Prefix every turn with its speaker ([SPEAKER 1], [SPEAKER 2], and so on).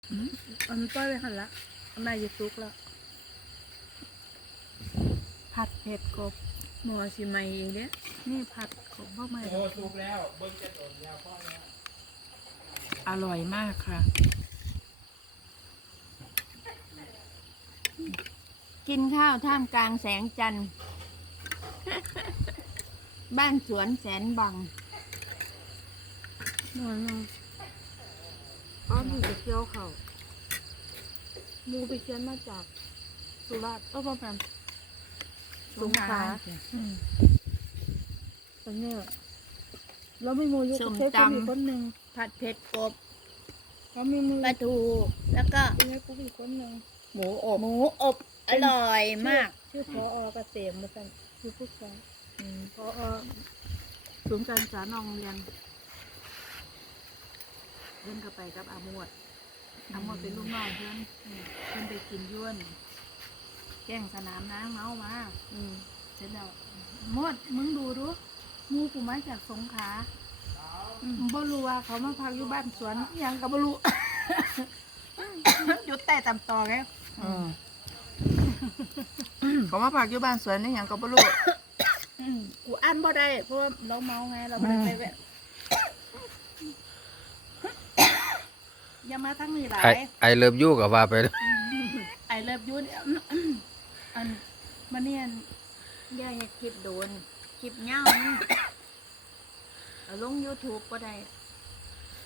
[SPEAKER 1] อันต้อยไปหันละอันไหนจะซุกละผัดเผ็ดกบหมอสิไม่เองเด้นี่ผัดกบบ่ไม่
[SPEAKER 2] โอ้สุกแล้วเบิ้งจะโดนยาพ่อแล้ว
[SPEAKER 1] อร่อยมากค่ะ
[SPEAKER 3] กินข้าวท่ามกลางแสงจันทร์บ้านสวนแสนบัง
[SPEAKER 1] นอนอ๋อมีไปเที่ยวเขามูไปเชียนมาจากสุราษฎร์ประมาณสงขลาตอนนี้เราไม่มูยุกเทปก็มีคนหนึ่ง
[SPEAKER 3] ผัดเผ็ดกบ
[SPEAKER 1] เขามีมือ
[SPEAKER 3] ปลาทูแล้วก็
[SPEAKER 1] ให้กูอีกคนหนึ่ง
[SPEAKER 3] หมูอบอร่อยมาก
[SPEAKER 1] ชื่อพอเกษมมาสั่นคือผู้ชายพอศูนย์การศึกษาโรงเรียนเล่นกับไปกับอาโมดเป็นลูกน้องเพื่อนไปกินย้วนแก้งสนามน้ำเมามาเสร็จแล้วมดมึงดูงูกูมาจากสงขลาบ่รู้ว่าเขามาพักอยู่บ้านสวนอิหยังก็บ่รู้ อยู่แต่ต่ำต่อไง
[SPEAKER 4] เขามาพักอยู่บ้านสวนนี่หยังก็บ่รู้
[SPEAKER 1] กูอ่านบ่ได้เพราะว่าเราเมาไงเราไม่ได้ไปแบบอย่ามาทั้งนี้หลาย
[SPEAKER 2] ไอเลิฟยูกับว่าไป
[SPEAKER 1] ไอเลิฟยูเนี่ยอันมาเนี่ยย่าเฮ็ดคลิปโดน
[SPEAKER 3] คลิปเงามันเอาลง YouTube ก็ได้